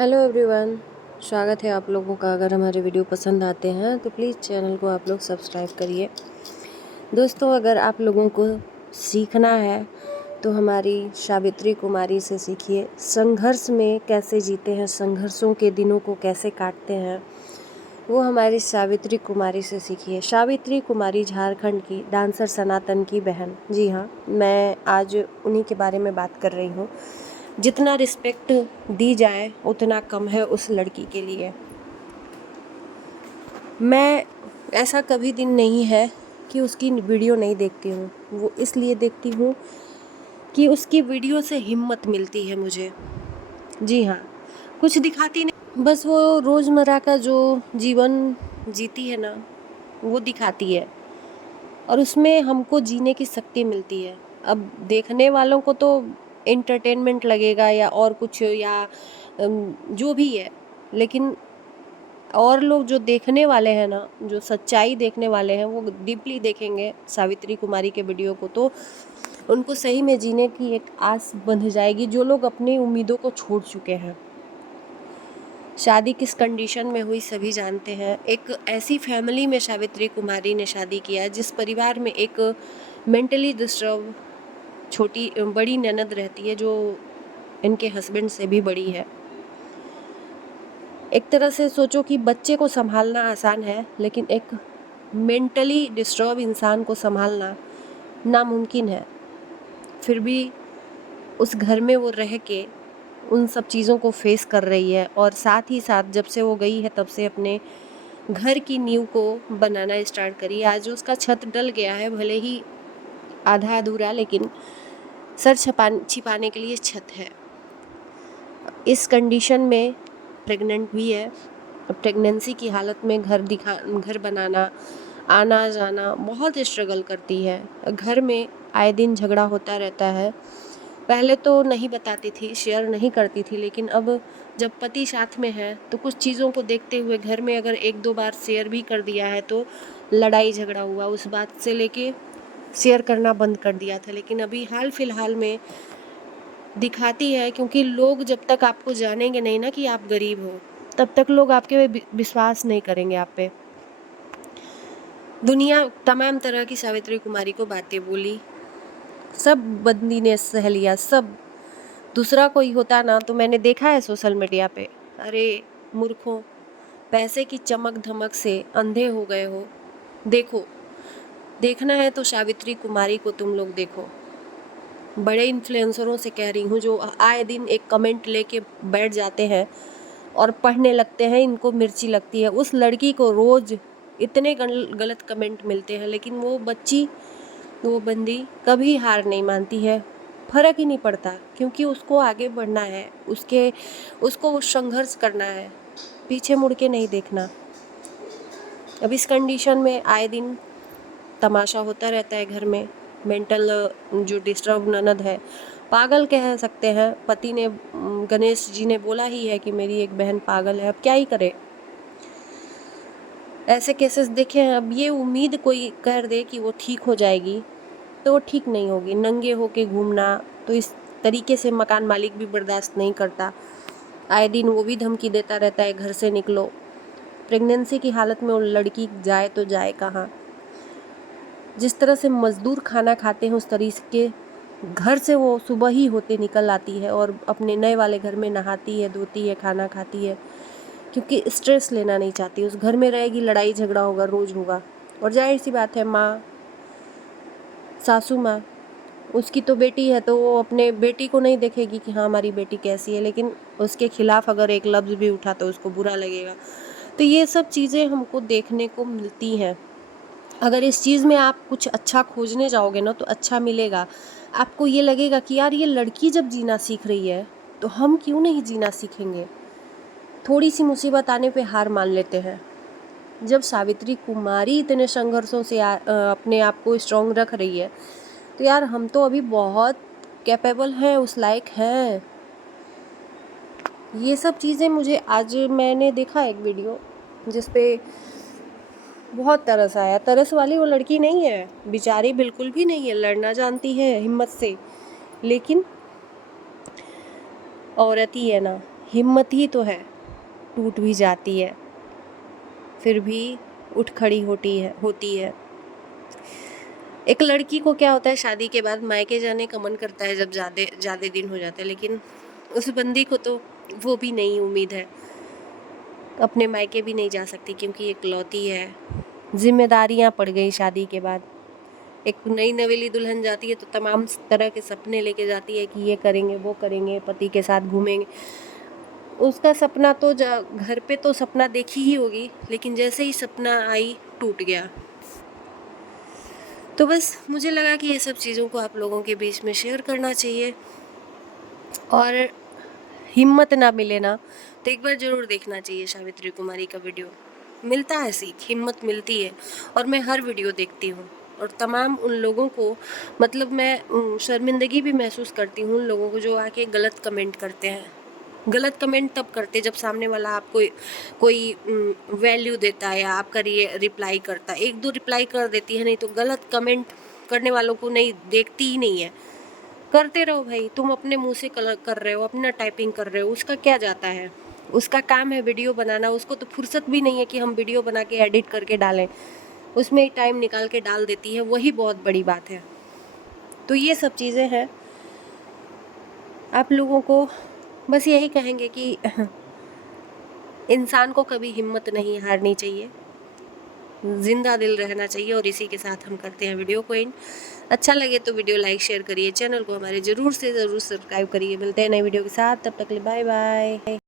Hello everyone, स्वागत है आप लोगों का। अगर हमारे वीडियो पसंद आते हैं तो प्लीज़ चैनल को आप लोग सब्सक्राइब करिए। दोस्तों, अगर आप लोगों को सीखना है तो हमारी सावित्री कुमारी से सीखिए। संघर्ष में कैसे जीते हैं, संघर्षों के दिनों को कैसे काटते हैं, वो हमारी सावित्री कुमारी से सीखिए। सावित्री कुमारी झारखंड की डांसर सनातन की बहन। जी हाँ, मैं आज उन्हीं के बारे में बात कर रही हूँ। जितना रिस्पेक्ट दी जाए उतना कम है उस लड़की के लिए। मैं ऐसा कभी दिन नहीं है कि उसकी वीडियो नहीं देखती हूँ। वो इसलिए देखती हूँ कि उसकी वीडियो से हिम्मत मिलती है मुझे। जी हाँ, कुछ दिखाती नहीं, बस वो रोज़मर्रा का जो जीवन जीती है ना, वो दिखाती है और उसमें हमको जीने की शक्ति मिलती है। अब देखने वालों को तो एंटरटेनमेंट लगेगा या और कुछ या जो भी है, लेकिन और लोग जो देखने वाले हैं ना, जो सच्चाई देखने वाले हैं, वो डीपली देखेंगे सावित्री कुमारी के वीडियो को, तो उनको सही में जीने की एक आस बंध जाएगी। जो लोग अपनी उम्मीदों को छोड़ चुके हैं। शादी किस कंडीशन में हुई सभी जानते हैं। एक ऐसी फैमिली में सावित्री कुमारी ने शादी किया जिस परिवार में एक मेंटली डिस्टर्ब छोटी बड़ी ननद रहती है, जो इनके हस्बैंड से भी बड़ी है। एक तरह से सोचो कि बच्चे को संभालना आसान है, लेकिन एक मेंटली डिस्टर्ब इंसान को संभालना नामुमकिन है। फिर भी उस घर में वो रह के उन सब चीज़ों को फेस कर रही है और साथ ही साथ जब से वो गई है तब से अपने घर की नींव को बनाना स्टार्ट करी। आज उसका छत डल गया है, भले ही आधा अधूरा, लेकिन सर छिपाने के लिए छत है। इस कंडीशन में प्रेग्नेंट भी है। प्रेगनेंसी की हालत में घर बनाना, आना जाना बहुत स्ट्रगल करती है। घर में आए दिन झगड़ा होता रहता है। पहले तो नहीं बताती थी, शेयर नहीं करती थी, लेकिन अब जब पति साथ में है तो कुछ चीज़ों को देखते हुए घर में अगर एक दो बार शेयर भी कर दिया है तो लड़ाई झगड़ा हुआ, उस बात से लेके शेयर करना बंद कर दिया था। लेकिन अभी हाल फिलहाल में दिखाती है, क्योंकि लोग जब तक आपको जानेंगे नहीं ना कि आप गरीब हो, तब तक लोग आपके विश्वास नहीं करेंगे आप पे। दुनिया तमाम तरह की सावित्री कुमारी को बातें बोली, सब बंदी ने सह लिया, सब। दूसरा कोई होता ना तो मैंने देखा है सोशल मीडिया पे, अरे मूर्खों, पैसे की चमक धमक से अंधे हो गए हो। देखो, देखना है तो सावित्री कुमारी को तुम लोग देखो। बड़े इन्फ्लुएंसरों से कह रही हूँ, जो आए दिन एक कमेंट लेके बैठ जाते हैं और पढ़ने लगते हैं, इनको मिर्ची लगती है। उस लड़की को रोज़ इतने गलत कमेंट मिलते हैं, लेकिन वो बच्ची, वो बंदी कभी हार नहीं मानती है। फ़र्क ही नहीं पड़ता, क्योंकि उसको आगे बढ़ना है, उसको संघर्ष करना है, पीछे मुड़ के नहीं देखना। अब इस कंडीशन में आए दिन तमाशा होता रहता है घर में। मेंटल जो डिस्टर्ब ननद है, पागल कह सकते हैं। पति ने, गणेश जी ने बोला ही है कि मेरी एक बहन पागल है। अब क्या ही करे, ऐसे केसेस देखे हैं। अब ये उम्मीद कोई कर दे कि वो ठीक हो जाएगी तो वो ठीक नहीं होगी। नंगे होके घूमना तो इस तरीके से मकान मालिक भी बर्दाश्त नहीं करता। आए दिन वो भी धमकी देता रहता है, घर से निकलो। प्रेगनेंसी की हालत में वो लड़की जाए तो जाए कहाँ। जिस तरह से मजदूर खाना खाते हैं उस तरीके घर से वो सुबह ही होते निकल आती है और अपने नए वाले घर में नहाती है, धोती है, खाना खाती है, क्योंकि स्ट्रेस लेना नहीं चाहती। उस घर में रहेगी, लड़ाई झगड़ा होगा, रोज़ होगा। और जाहिर सी बात है, माँ, सासू माँ, उसकी तो बेटी है तो वो अपने बेटी को नहीं देखेगी कि हाँ हमारी बेटी कैसी है, लेकिन उसके खिलाफ अगर एक लफ्ज़ भी उठा तो उसको बुरा लगेगा। तो ये सब चीज़ें हमको देखने को मिलती हैं। अगर इस चीज़ में आप कुछ अच्छा खोजने जाओगे ना तो अच्छा मिलेगा। आपको ये लगेगा कि यार ये लड़की जब जीना सीख रही है तो हम क्यों नहीं जीना सीखेंगे। थोड़ी सी मुसीबत आने पे हार मान लेते हैं। जब सावित्री कुमारी इतने संघर्षों से अपने आप को स्ट्रॉन्ग रख रही है तो यार हम तो अभी बहुत कैपेबल हैं, उस लायक हैं। ये सब चीज़ें मुझे आज मैंने देखा एक वीडियो जिस पे बहुत तरस आया। तरस वाली वो लड़की नहीं है, बेचारी बिल्कुल भी नहीं है, लड़ना जानती है हिम्मत से, लेकिन औरत ही है ना, हिम्मत ही तो है, टूट भी जाती है फिर भी उठ खड़ी होती है। एक लड़की को क्या होता है, शादी के बाद मायके जाने का मन करता है जब ज़्यादा दिन हो जाते हैं, लेकिन उस बंदी को तो वो भी नहीं उम्मीद है, अपने मायके भी नहीं जा सकती क्योंकि इकलौती है। जिम्मेदारियां पड़ गई शादी के बाद। एक नई नवेली दुल्हन जाती है तो तमाम तरह के सपने लेके जाती है कि ये करेंगे वो करेंगे, पति के साथ घूमेंगे। उसका सपना तो घर पे तो सपना देखी ही होगी, लेकिन जैसे ही सपना आई टूट गया। तो बस मुझे लगा कि ये सब चीज़ों को आप लोगों के बीच में शेयर करना चाहिए, और हिम्मत ना मिले ना तो एक बार ज़रूर देखना चाहिए सावित्री कुमारी का वीडियो। मिलता है सीख, हिम्मत मिलती है। और मैं हर वीडियो देखती हूँ, और तमाम उन लोगों को मतलब मैं शर्मिंदगी भी महसूस करती हूँ उन लोगों को जो आके गलत कमेंट करते हैं। गलत कमेंट तब करते जब सामने वाला आपको कोई वैल्यू देता है या आपका रिप्लाई करता है। एक दो रिप्लाई कर देती है, नहीं तो गलत कमेंट करने वालों को नहीं देखती ही नहीं है। करते रहो भाई, तुम अपने मुंह से कर रहे हो, अपना टाइपिंग कर रहे हो, उसका क्या जाता है। उसका काम है वीडियो बनाना, उसको तो फुर्सत भी नहीं है कि हम वीडियो बना के एडिट करके डालें। उसमें टाइम निकाल के डाल देती है, वही बहुत बड़ी बात है। तो ये सब चीज़ें हैं। आप लोगों को बस यही कहेंगे कि इंसान को कभी हिम्मत नहीं हारनी चाहिए, जिंदा दिल रहना चाहिए। और इसी के साथ हम करते हैं वीडियो को एंड। अच्छा लगे तो वीडियो लाइक शेयर करिए, चैनल को हमारे ज़रूर से ज़रूर सब्सक्राइब करिए। मिलते हैं नई वीडियो के साथ, तब तक के लिए बाय बाय।